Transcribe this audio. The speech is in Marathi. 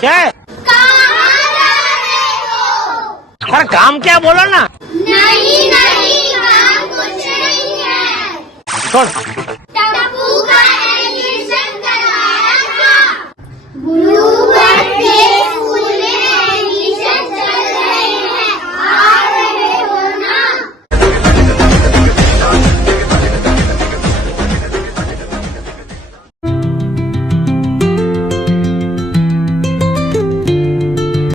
क्या है? कहाँ जा रहे हो? अरे काम क्या बोलो ना। नहीं नहीं, काम कुछ नहीं है। छोड़।